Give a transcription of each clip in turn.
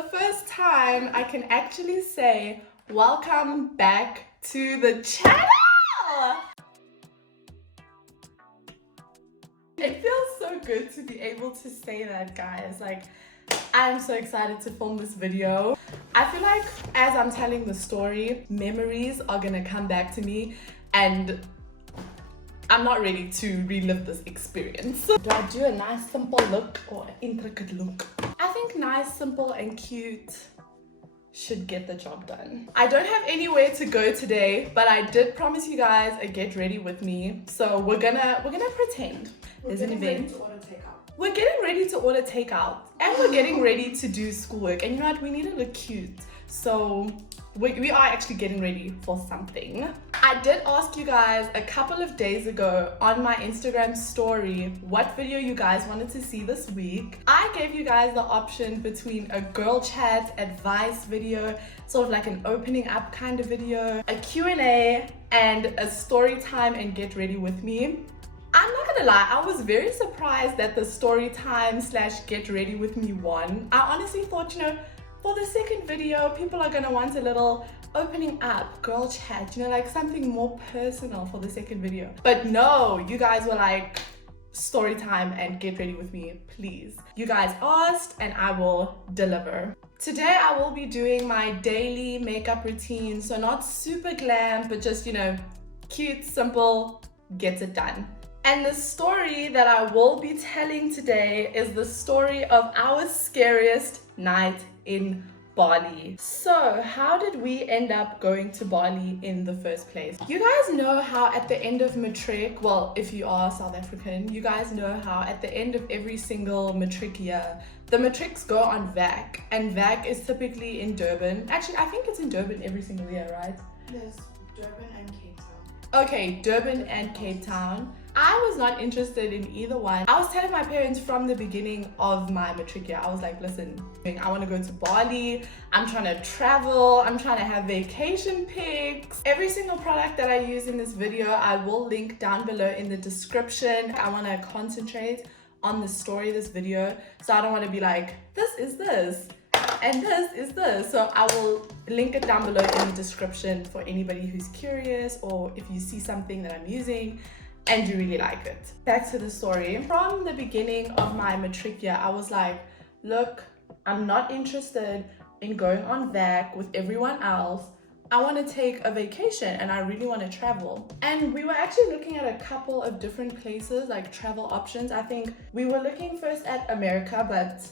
the first time I can actually say welcome back to the channel. It feels so good to be able to say that, guys. Like, I'm so excited to film this video. I feel like as I'm telling the story, memories are gonna come back to me and I'm not ready to relive this experience. Do I do a nice simple look or an intricate look? I think nice, simple and cute should get the job done. I don't have anywhere to go today, but I did promise you guys a get ready with me. So we're gonna pretend there's an event. We're getting ready to order takeout and we're getting ready to do schoolwork. And you know what? We need to look cute. So we are actually getting ready for something. I did ask you guys a couple of days ago on my Instagram story what video you guys wanted to see this week. I gave you guys the option between a girl chat advice video, sort of like an opening up kind of video, a Q&A, and a story time and get ready with me. I'm not gonna lie, I was very surprised that the story time / get ready with me won. I honestly thought, you know, for the second video, people are gonna want a little opening up girl chat, you know, like something more personal for the second video. But no, you guys were like, story time and get ready with me, please. You guys asked and I will deliver. Today I will be doing my daily makeup routine, so not super glam, but just, you know, cute, simple, gets it done. And the story that I will be telling today is the story of our scariest night in Bali. So how did we end up going to Bali in the first place? You guys know how at the end of matric, well, if you are South African, you guys know how at the end of every single matric year, the matrics go on VAC, and VAC is typically in Durban. Actually, I think it's in Durban every single year, right? Yes, Durban and Cape Town. Okay, Durban and Cape Town. I was not interested in either one. I was telling my parents from the beginning of my matric year, I was like, listen, I want to go to Bali, I'm trying to travel, I'm trying to have vacation pics. Every single product that I use in this video, I will link down below in the description. I want to concentrate on the story of this video, so I don't want to be like, this is this and this is this. So I will link it down below in the description for anybody who's curious, or if you see something that I'm using and you really like it. Back to the story. From the beginning of my matric year, I was like, look, I'm not interested in going on VAC with everyone else. I want to take a vacation and I really want to travel. And we were actually looking at a couple of different places, like travel options. I think we were looking first at America, but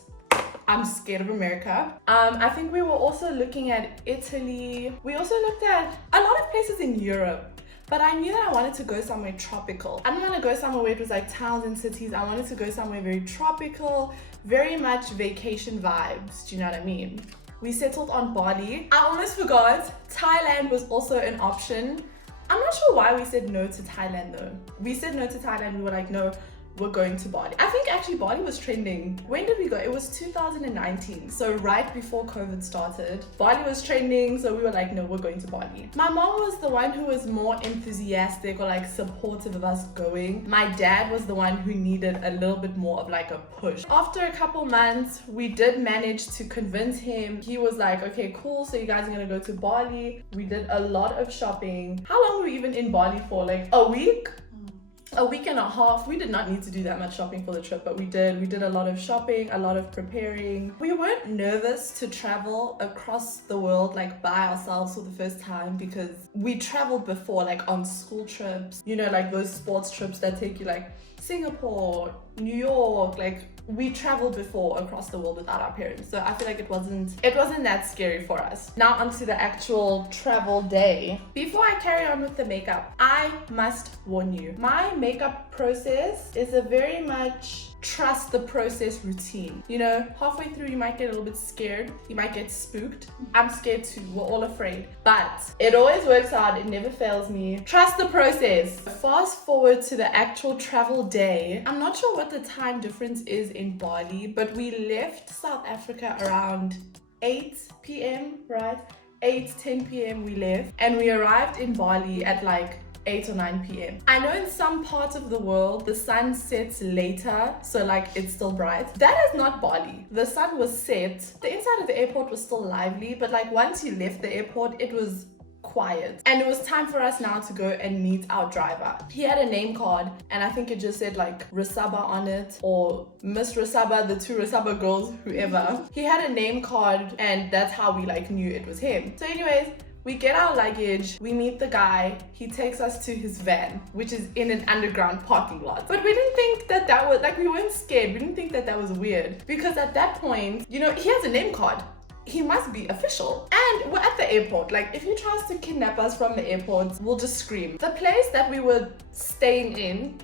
I'm scared of America. I think we were also looking at Italy. We also looked at a lot of places in Europe. But I knew that I wanted to go somewhere tropical. I didn't want to go somewhere where it was like towns and cities. I wanted to go somewhere very tropical, very much vacation vibes. Do you know what I mean? We settled on Bali. I almost forgot, Thailand was also an option. I'm not sure why we said no to Thailand though. We said no to Thailand, we were like, no, we're going to Bali. I think actually Bali was trending. When did we go? It was 2019. So right before COVID started. Bali was trending, so we were like, no, we're going to Bali. My mom was the one who was more enthusiastic or like supportive of us going. My dad was the one who needed a little bit more of like a push. After a couple months, we did manage to convince him. He was like, okay, cool, so you guys are gonna go to Bali. We did a lot of shopping. How long were we even in Bali for? Like a week? A week and a half. We did not need to do that much shopping for the trip, but we did a lot of shopping, a lot of preparing. We weren't nervous to travel across the world like by ourselves for the first time, because we traveled before, like on school trips, you know, like those sports trips that take you like Singapore, New York. Like we traveled before across the world without our parents, so I feel like it wasn't that scary for us. Now onto the actual travel day. Before I carry on with the makeup, I must warn you, my makeup process is a very much trust the process routine. You know, halfway through you might get a little bit scared, you might get spooked. I'm scared too, we're all afraid, but it always works out, it never fails me. Trust the process. Fast forward to the actual travel day. I'm not sure what the time difference is in Bali, but we left South Africa around 8 p.m, right? 8-10 p.m. we left, and we arrived in Bali at like 8 or 9 p.m. I know in some parts of the world the sun sets later, so like it's still bright. That is not Bali. The sun was set. The inside of the airport was still lively, but like once you left the airport, it was quiet. And it was time for us now to go and meet our driver. He had a name card and I think it just said like Rasaba on it, or Miss Rasaba, the 2 Rasaba girls, whoever. He had a name card and that's how we like knew it was him. So anyways, we get our luggage, we meet the guy, he takes us to his van, which is in an underground parking lot. But we didn't think that was, like, we weren't scared, we didn't think that was weird. Because at that point, you know, he has a name card. He must be official. And we're at the airport. Like, if he tries to kidnap us from the airport, we'll just scream. The place that we were staying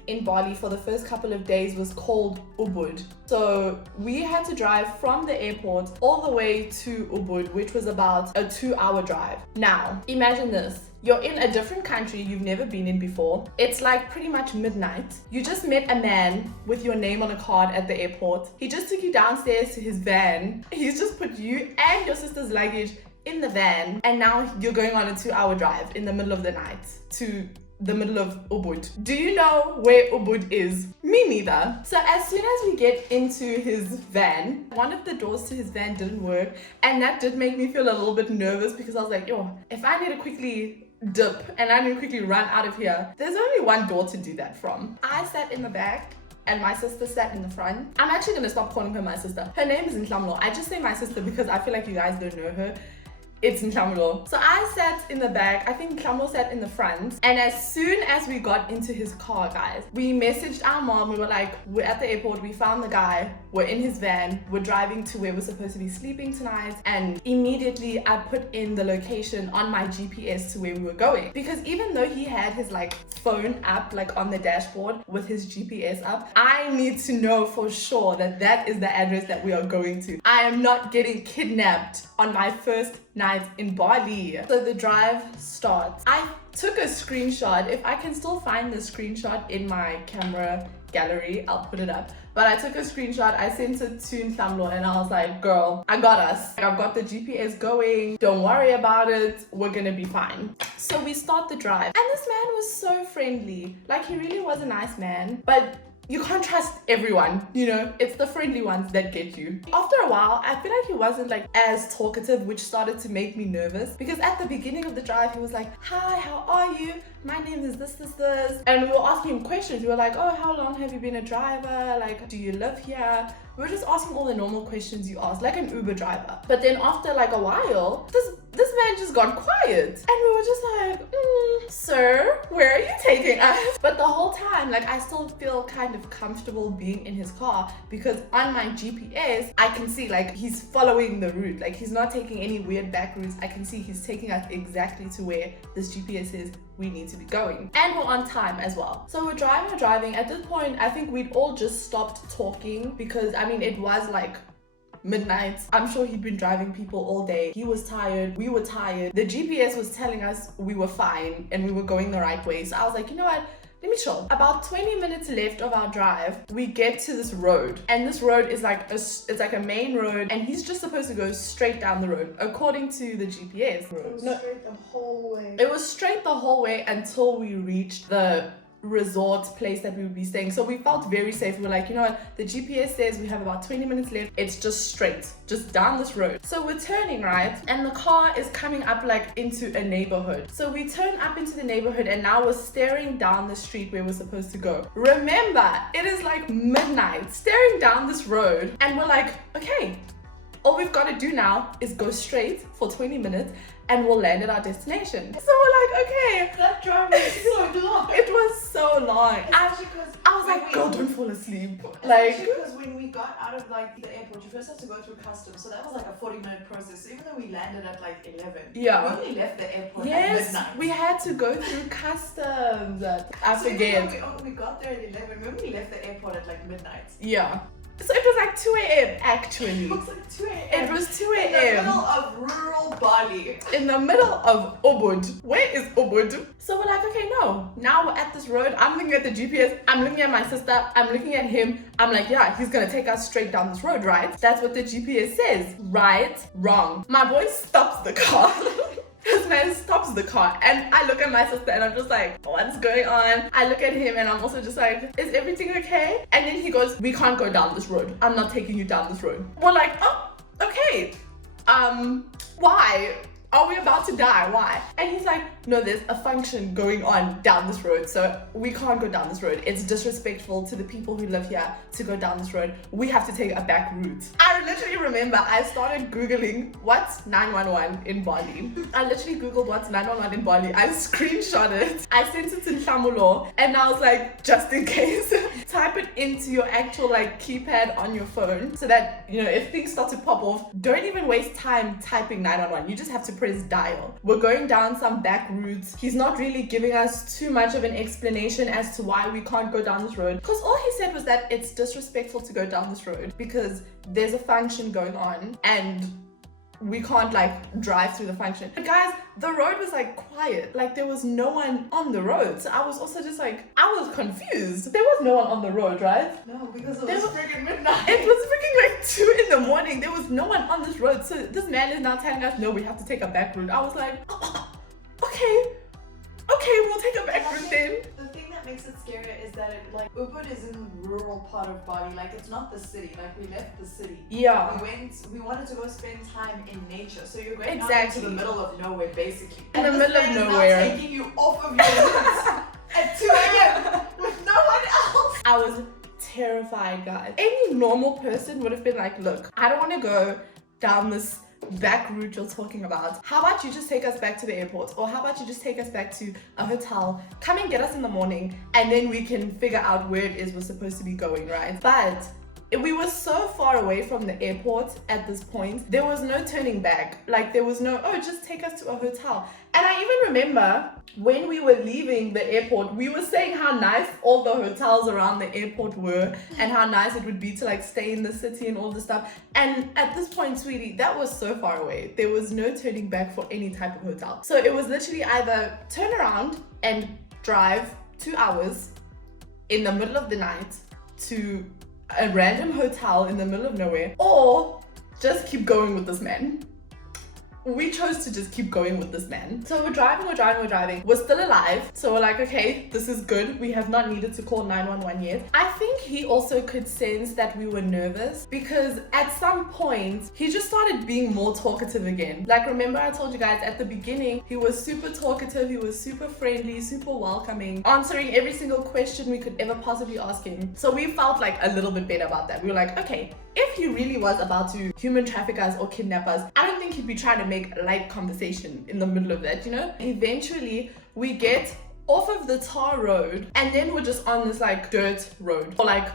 in Bali for the first couple of days was called Ubud. So we had to drive from the airport all the way to Ubud, which was about a 2-hour drive. Now, imagine this. You're in a different country you've never been in before. It's like pretty much midnight. You just met a man with your name on a card at the airport. He just took you downstairs to his van. He's just put you and your sister's luggage in the van. And now you're going on a 2-hour drive in the middle of the night to the middle of Ubud. Do you know where Ubud is? Me neither. So as soon as we get into his van, one of the doors to his van didn't work. And that did make me feel a little bit nervous because I was like, yo, if I need to quickly dip and I need to quickly run out of here, there's only one door to do that from. I sat in the back and my sister sat in the front. I'm actually gonna stop calling her my sister. Her name is Nhlamlo. I just say my sister because I feel like you guys don't know her. It's Nhlamlo. So I sat in the back, I think Nhlamlo sat in the front. And as soon as we got into his car, guys, we messaged our mom. We were like, we're at the airport, we found the guy, we're in his van, we're driving to where we're supposed to be sleeping tonight. And immediately I put in the location on my GPS to where we were going. Because even though he had his like phone app like on the dashboard with his GPS up, I need to know for sure that that is the address that we are going to. I am not getting kidnapped on my first night in Bali. So the drive starts. I took a screenshot. If I can still find the screenshot in my camera gallery, I'll put it up. But I took a screenshot, I sent it to Nhlamlo and I was like, girl, I got us. I've got the GPS going. Don't worry about it. We're gonna be fine. So we start the drive. And this man was so friendly. Like, he really was a nice man. But you can't trust everyone, you know? It's the friendly ones that get you. After a while, I feel like he wasn't like as talkative, which started to make me nervous. Because at the beginning of the drive, he was like, hi, how are you? My name is this. And we were asking him questions. We were like, oh, how long have you been a driver? Like, do you live here? We were just asking all the normal questions you ask, like an Uber driver. But then after like a while, this man just got quiet. And we were just like, sir, where are you taking us? But the whole time, like, I still feel kind of comfortable being in his car because on my GPS, I can see like he's following the route. Like, he's not taking any weird back routes. I can see he's taking us exactly to where this GPS says we need to be going. And we're on time as well. So we're driving. At this point, I think we'd all just stopped talking because, I mean, it was like midnight. I'm sure he'd been driving people all day. He was tired, we were tired. The GPS was telling us we were fine and we were going the right way. So I was like, you know what? Let me chill. About 20 minutes left of our drive, we get to this road. And this road is like it's like a main road and he's just supposed to go straight down the road, according to the GPS. It was straight the whole way. It was straight the whole way until we reached the resort place that we would be staying. So we felt very safe. We were like, you know what, the GPS says we have about 20 minutes left. It's just straight, just down this road. So we're turning right and the car is coming up like into a neighborhood. So we turn up into the neighborhood and now we're staring down the street where we're supposed to go. Remember, it is like midnight, staring down this road and we're like, okay, all we've got to do now is go straight for 20 minutes and we'll land at our destination. So we're like, okay. That drive was so long. It was so long. I was like, girl, don't fall asleep. Like, because when we got out of like the airport, you first have to go through customs. So that was like a 40-minute process. So even though we landed at like 11, yeah, we only left the airport at yes, midnight. we had to go through customs. I So forget. we got there at 11. When we left the airport at like midnight. Yeah. So it was like 2 a.m. actually. It was like 2 a.m. It was 2 In the a.m. middle of rural Bali. In the middle of Ubud. Where is Ubud? So we're like, okay, no. Now we're at this road. I'm looking at the GPS. I'm looking at my sister. I'm looking at him. I'm like, yeah, he's gonna take us straight down this road, right? That's what the GPS says. Right? Wrong. My boy stops the car. His this man stops the car and I look at my sister and I'm just like, what's going on? I look at him and I'm also just like, is everything okay? And then he goes, we can't go down this road. I'm not taking you down this road. We're like, oh, okay. Why? Are we about to die? Why? And he's like, no, there's a function going on down this road, so we can't go down this road. It's disrespectful to the people who live here to go down this road. We have to take a back route. I literally remember I started Googling what's 911 in Bali. I literally Googled what's 911 in Bali. I screenshot it. I sent it to Nhlamulo and I was like, just in case, type it into your actual like keypad on your phone so that, you know, if things start to pop off, don't even waste time typing 911. You just have to press dial. We're going down some back routes. He's not really giving us too much of an explanation as to why we can't go down this road, because all he said was that it's disrespectful to go down this road because there's a function going on and we can't like drive through the function. But guys, the road was like quiet, like there was no one on the road. So I was also just like, I was confused. There was no one on the road, right? No, because it was freaking midnight. It was freaking like 2 in the morning. There was no one on this road. So this man is now telling us, no, we have to take a back route. I was like, oh, okay, we'll take a back route then. The thing that makes it scarier is that it like Ubud is in the rural part of Bali. Like it's not the city. Like we left the city. Yeah. We wanted to go spend time in nature. So you're going out Exactly. into the middle of nowhere, basically. In the And middle this of man is nowhere. now taking you off of your route at 2 a.m. with no one else. I was terrified, guys. Any normal person would have been like, look, I don't want to go down this back route you're talking about. How about you just take us back to the airport? Or how about you just take us back to a hotel, come and get us in the morning, and then we can figure out where it is we're supposed to be going, right? But we were so far away from the airport at this point, there was no turning back. Like there was no, oh, just take us to a hotel. And I even remember when we were leaving the airport, we were saying how nice all the hotels around the airport were and how nice it would be to like stay in the city and all this stuff. And at this point, sweetie, that was so far away. There was no turning back for any type of hotel. So it was literally either turn around and drive 2 hours in the middle of the night to a random hotel in the middle of nowhere, or just keep going with this man. We chose to just keep going with this man. So we're driving. We're still alive. So we're like, okay, this is good. We have not needed to call 911 yet. I think he also could sense that we were nervous because at some point, he just started being more talkative again. Like, remember I told you guys at the beginning, he was super talkative. He was super friendly, super welcoming, answering every single question we could ever possibly ask him. So we felt like a little bit better about that. We were like, okay, if he really was about to human traffic us or kidnap us, I don't think he'd be trying to make a light conversation in the middle of that, you know? Eventually, we get off of the tar road and then we're just on this like dirt road for like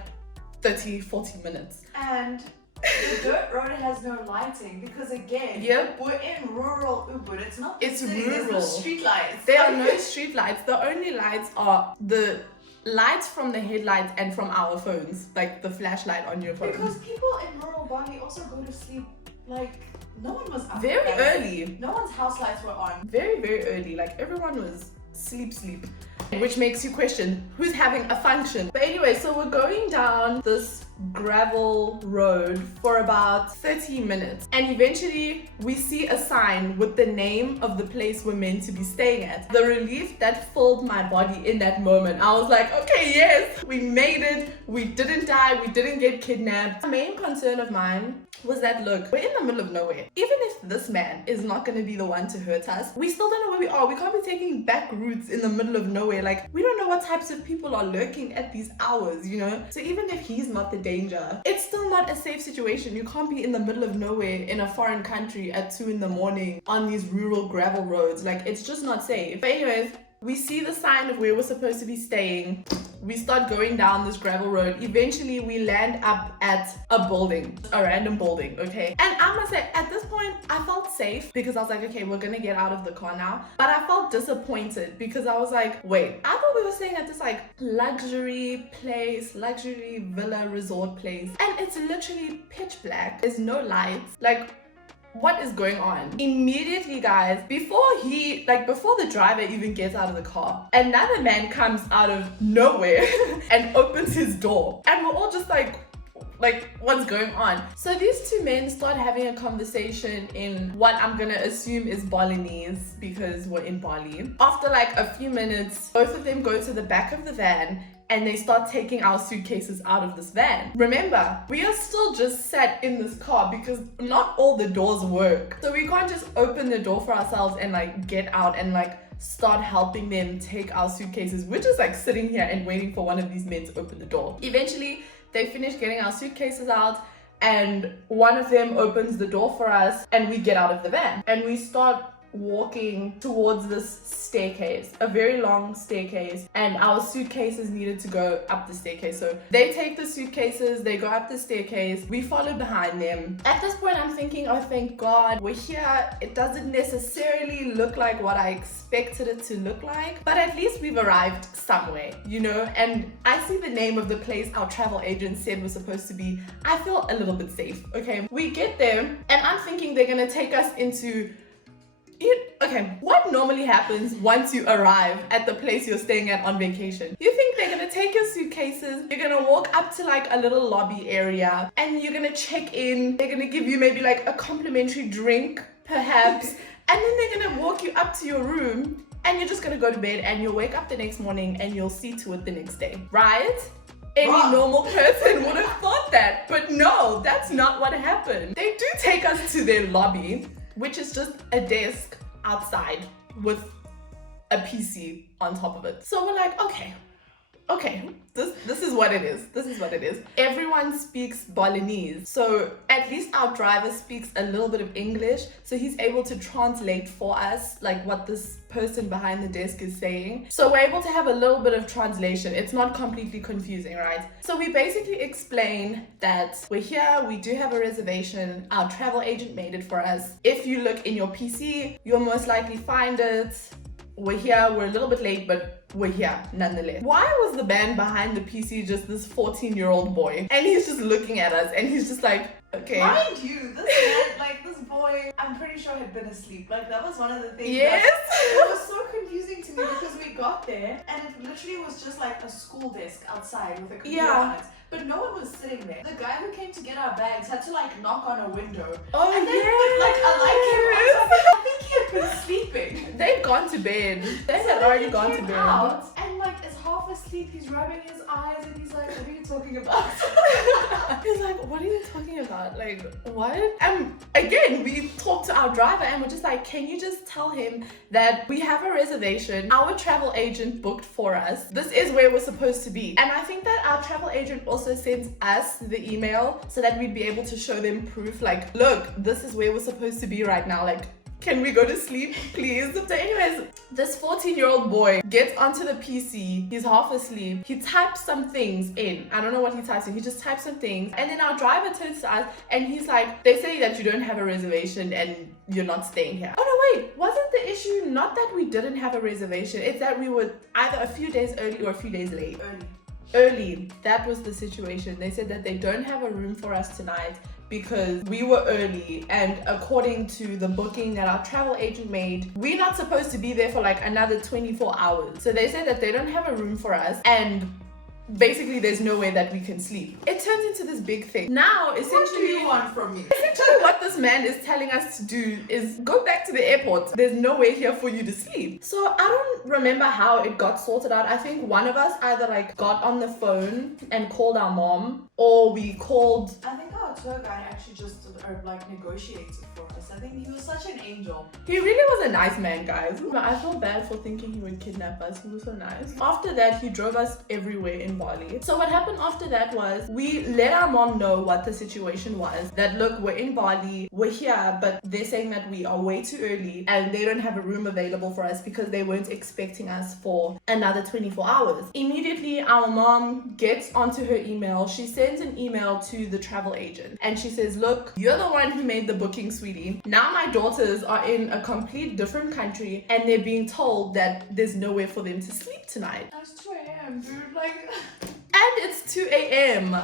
30, 40 minutes. And the dirt road has no lighting because again, Yep. we're in rural Ubud. It's not the It's city. There's no rural. street lights. There are no street lights. The only lights are the lights from the headlights and from our phones, like the flashlight on your phone. Because people in rural Bali also go to sleep like no one was up. Very there. early. No one's house lights were on. Very, very early. Like everyone was sleep. Which makes you question who's having a function. But anyway, so we're going down this gravel road for about 30 minutes. And eventually we see a sign with the name of the place we're meant to be staying at. The relief that filled my body in that moment. I was like, okay, yes, we made it. We didn't die. We didn't get kidnapped. The main concern of mine was that, look, we're in the middle of nowhere. Even if this man is not going to be the one to hurt us, we still don't know where we are. We can't be taking back routes in the middle of nowhere. Like, we don't know what types of people are lurking at these hours, you know? So even if he's not the danger, it's still not a safe situation. You can't be in the middle of nowhere in a foreign country at 2 in the morning on these rural gravel roads. Like, it's just not safe. But anyways, we see the sign of where we're supposed to be staying. We start going down this gravel road. Eventually, we land up at a building, a random building, okay? And I must say, at this point, I felt safe because I was like, okay, we're gonna get out of the car now. But I felt disappointed because I was like, wait, I thought we were staying at this like luxury place, luxury villa resort place. And it's literally pitch black. There's no lights. Like, what is going on? Immediately, guys, before the driver even gets out of the car, another man comes out of nowhere and opens his door. And we're all just like, like, what's going on? So these two men start having a conversation in what I'm gonna assume is Balinese because we're in Bali. After like a few minutes, both of them go to the back of the van and they start taking our suitcases out of this van. Remember, we are still just sat in this car because not all the doors work. So we can't just open the door for ourselves and like get out and like start helping them take our suitcases. We're just like sitting here and waiting for one of these men to open the door. Eventually, they finish getting our suitcases out and one of them opens the door for us and we get out of the van and we start walking towards this staircase, a very long staircase, and our suitcases needed to go up the staircase. So they take the suitcases, they go up the staircase, we follow behind them. At this point I'm thinking, oh thank God we're here. It doesn't necessarily look like what I expected it to look like, but at least we've arrived somewhere, you know. And I see the name of the place our travel agent said was supposed to be. I feel a little bit safe. Okay, we get there and I'm thinking they're gonna take us into okay, what normally happens once you arrive at the place you're staying at on vacation? You think they're gonna take your suitcases, you're gonna walk up to like a little lobby area and you're gonna check in, they're gonna give you maybe like a complimentary drink perhaps, and then they're gonna walk you up to your room and you're just gonna go to bed and you'll wake up the next morning and you'll see to it the next day, right? Any normal person would have thought that, but no, that's not what happened. They do take us to their lobby, which is just a desk outside with a PC on top of it. So we're like, okay, this is what it is. This is what it is. Everyone speaks Balinese. So at least our driver speaks a little bit of English. So he's able to translate for us, like what this person behind the desk is saying. So we're able to have a little bit of translation. It's not completely confusing, right? So we basically explain that we're here, we do have a reservation. Our travel agent made it for us. If you look in your PC, you'll most likely find it. We're here, we're a little bit late, but we're here nonetheless. Why was the man behind the PC just this 14-year-old boy? And he's just looking at us and he's just like, okay. Mind you, this man, like this boy, I'm pretty sure had been asleep. Like that was one of the things. Yes. It was so confusing to me because we got there and it literally was just like a school desk outside with a computer on it. But no one was sitting there. The guy who came to get our bags had to like knock on a window. Oh, and then yes. put like a light came on. So I think he had been sleeping. They'd gone to bed. They had already gone to bed. Out, and like is half asleep, he's rubbing his eyes and he's like, what are you talking about? He's like, what are you talking about? Like, what? And again, we talked to our driver and we're just like, can you just tell him that we have a reservation? Our travel agent booked for us. This is where we're supposed to be. And I think that our travel agent also sends us the email so that we'd be able to show them proof. Like, look, this is where we're supposed to be right now. Like, can we go to sleep, please? So anyways, this 14-year-old boy gets onto the PC. He's half asleep. He types some things in. I don't know what he types in. He just types some things. And then our driver turns to us and he's like, they say that you don't have a reservation and you're not staying here. Oh no, wait. Wasn't the issue not that we didn't have a reservation? It's that we were either a few days early or a few days late. Early. That was the situation. They said that they don't have a room for us tonight because we were early, and according to the booking that our travel agent made, we're not supposed to be there for like another 24 hours. So they said that they don't have a room for us and basically there's no way that we can sleep. It turns into this big thing. Now, essentially, what do you want from me? Essentially what this man is telling us to do is go back to the airport. There's nowhere here for you to sleep. So I don't remember how it got sorted out. I think one of us either like got on the phone and called our mom, or we called... I think our tour guide actually just like negotiated for us. I think he was such an angel. He really was a nice man, guys. I feel bad for thinking he would kidnap us. He was so nice. After that, he drove us everywhere in Bali. So what happened after that was we let our mom know what the situation was. That look, we're in Bali, we're here, but they're saying that we are way too early and they don't have a room available for us because they weren't expecting us for another 24 hours. Immediately, our mom gets onto her email. She sends an email to the travel agent and she says, look, you're the one who made the booking, sweetie. Now my daughters are in a complete different country and they're being told that there's nowhere for them to sleep tonight. It's 2 a.m. dude, like... And it's 2 a.m.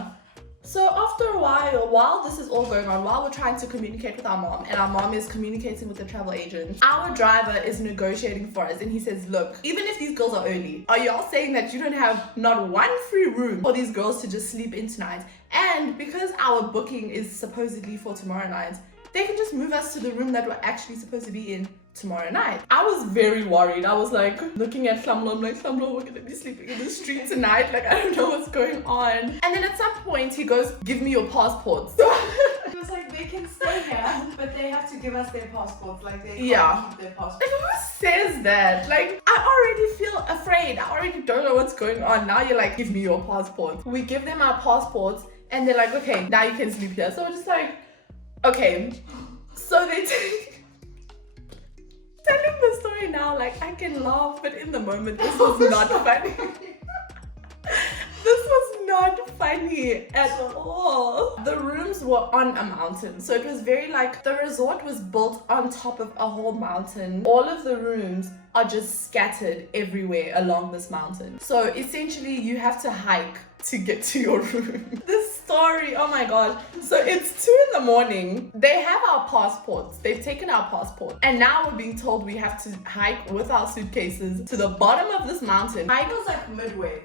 So after a while this is all going on, while we're trying to communicate with our mom and our mom is communicating with the travel agent, our driver is negotiating for us and he says, look, even if these girls are early, are y'all saying that you don't have not one free room for these girls to just sleep in tonight? And because our booking is supposedly for tomorrow night, they can just move us to the room that we're actually supposed to be in tomorrow night. I was very worried. I was like looking at Samlo, I'm like, Samlo, we're gonna be sleeping in the street tonight. Like, I don't know what's going on. And then at some point he goes, give me your passports. It was like, they can stay here, but they have to give us their passports. Like, they can't keep their passports. Like, who says that? Like, I already feel afraid. I already don't know what's going on. Now you're like, give me your passports. We give them our passports and they're like, okay, now you can sleep here. So we're just like, okay. So they take... Telling the story now, like, I can laugh, but in the moment, this was not funny. This was not funny at all. The rooms were on a mountain, so it was very like, the resort was built on top of a whole mountain. All of the rooms are just scattered everywhere along this mountain. So essentially, you have to hike to get to your room. This story, oh my god. So it's 2 in the morning. They have our passports. They've taken our passport. And now we're being told we have to hike with our suitcases to the bottom of this mountain. It was like midway.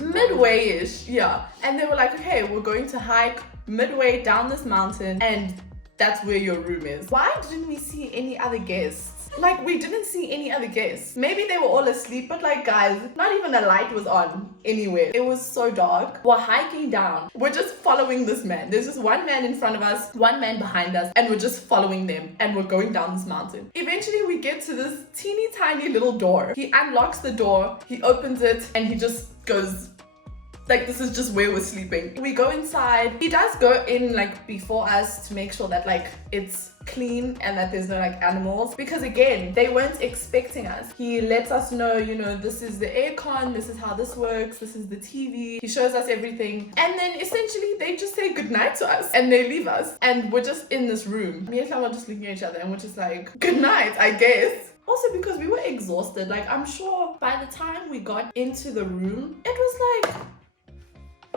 Midway-ish, yeah. And they were like, okay, we're going to hike midway down this mountain and that's where your room is. Why didn't we see any other guests? Like, we didn't see any other guests. Maybe they were all asleep, but like, guys, not even a light was on anywhere. It was so dark. We're hiking down. We're just following this man. There's just one man in front of us, one man behind us, and we're just following them and we're going down this mountain. Eventually, we get to this teeny tiny little door. He unlocks the door, he opens it, and he just goes, like, this is just where we're sleeping. We go inside. He does go in like before us to make sure that like it's clean and that there's no like animals, because again, they weren't expecting us. He lets us know, you know, this is the aircon, this is how this works, this is the TV. He shows us everything, and then essentially they just say goodnight to us and they leave us, and we're just in this room. Me and Sam are just looking at each other and we're just like, good night, I guess. Also because we were exhausted. Like, I'm sure by the time we got into the room, it was like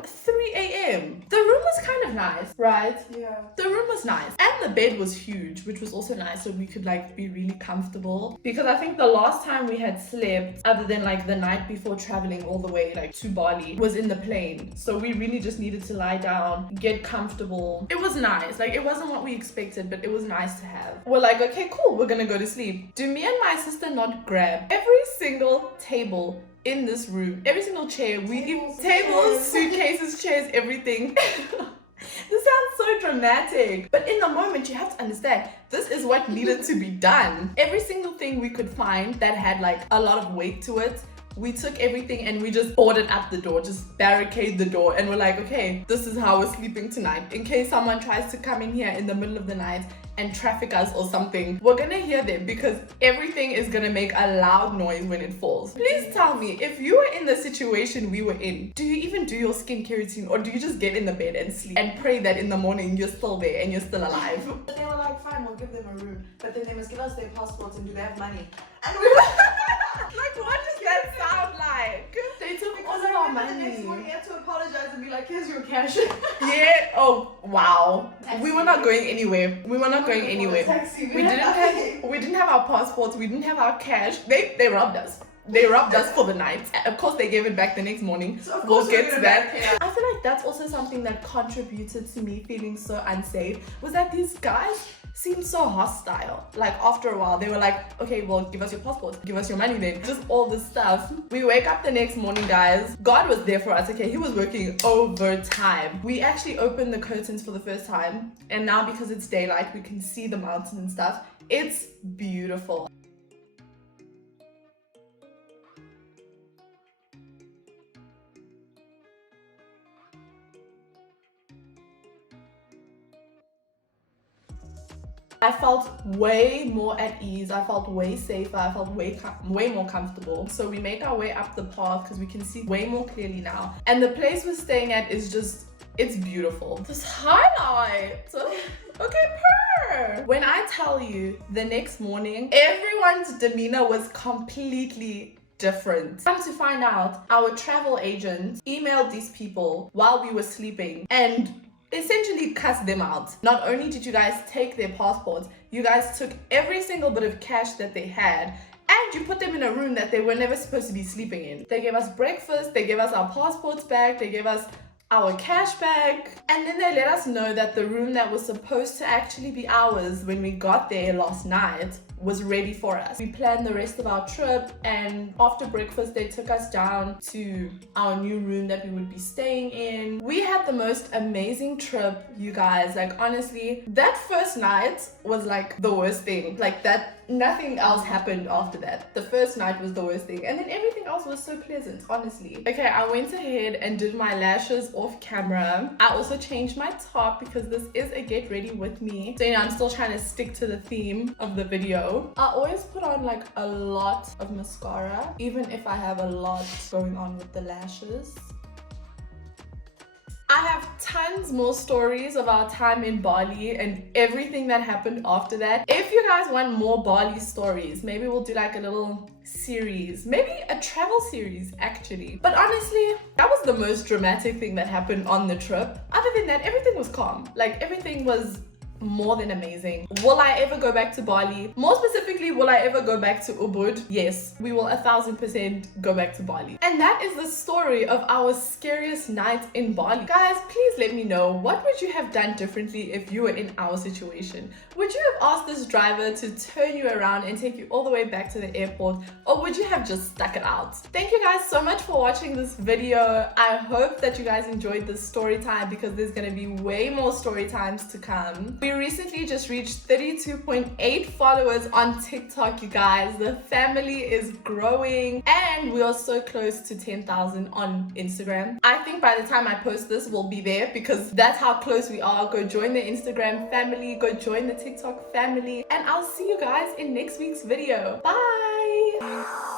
3 a.m. The room was kind of nice, right? Yeah. The room was nice. And the bed was huge, which was also nice, so we could like be really comfortable. Because I think the last time we had slept, other than like the night before traveling all the way like to Bali, was in the plane. So we really just needed to lie down, get comfortable. It was nice. Like, it wasn't what we expected, but it was nice to have. We're like, okay, cool, we're gonna go to sleep. Do me and my sister not grab every single table in this room, every single chair, tables, suitcases, chairs, everything. This sounds so dramatic, but in the moment you have to understand this is what needed to be done. Every single thing we could find that had like a lot of weight to it, we took everything and we just boarded up the door, just barricade the door, and we're like, okay, this is how we're sleeping tonight. In case someone tries to come in here in the middle of the night and traffic us or something, we're gonna hear them, because everything is gonna make a loud noise when it falls. Please tell me, if you were in the situation we were in, do you even do your skincare routine, or do you just get in the bed and sleep and pray that in the morning you're still there and you're still alive? But they were like, fine, we'll give them a room, but then they must give us their passports, and do they have money? And we were like, what does that sound like? They took all of our money. The next morning, you had to apologize and be like, here's your cash. Yeah. Oh wow. We were not going anywhere. We were not going anywhere. We didn't have our passports. We didn't have our cash. They robbed us. They robbed us for the night. Of course, they gave it back the next morning. So we'll get to that. I feel like that's also something that contributed to me feeling so unsafe, was that these guys seemed so hostile. Like, after a while, they were like, okay, well, give us your passport, give us your money then. Just all this stuff. We wake up the next morning, guys. God was there for us, okay? He was working overtime. We actually opened the curtains for the first time, and now because it's daylight, we can see the mountain and stuff. It's beautiful. I felt way more at ease. I felt way safer. I felt way more comfortable. So we make our way up the path because we can see way more clearly now. And the place we're staying at is just, it's beautiful. This highlight. Okay, purr. When I tell you, the next morning, everyone's demeanor was completely different. Come to find out, our travel agent emailed these people while we were sleeping and essentially cussed them out. Not only did you guys take their passports, you guys took every single bit of cash that they had and you put them in a room that they were never supposed to be sleeping in. They gave us breakfast, they gave us our passports back, they gave us our cash back, and then they let us know that the room that was supposed to actually be ours when we got there last night was ready for us. We planned the rest of our trip, and after breakfast they took us down to our new room that we would be staying in. We had the most amazing trip, you guys. Like, honestly, that first night was like the worst thing. Like, that nothing else happened after that. The first night was the worst thing, and then everything else was so pleasant, honestly. Okay, I went ahead and did my lashes off camera. I also changed my top because this is a get ready with me, so I'm still trying to stick to the theme of the video. I always put on like a lot of mascara, even if I have a lot going on with the lashes. I have tons more stories of our time in Bali and everything that happened after that. If you guys want more Bali stories, maybe we'll do like a little series, maybe a travel series actually. But honestly, that was the most dramatic thing that happened on the trip. Other than that, everything was calm. Like, everything was more than amazing. Will I ever go back to Bali? More specifically, will I ever go back to Ubud? Yes, we will 1000% go back to Bali. And that is the story of our scariest night in Bali. Guys, please let me know, what would you have done differently if you were in our situation? Would you have asked this driver to turn you around and take you all the way back to the airport, or would you have just stuck it out? Thank you guys so much for watching this video. I hope that you guys enjoyed this story time, because there's gonna be way more story times to come. We recently just reached 32.8 followers on TikTok, you guys. The family is growing, and we are so close to 10,000 on Instagram. I think by the time I post this, we'll be there, because that's how close we are. Go join the Instagram family, go join the TikTok family, and I'll see you guys in next week's video. Bye!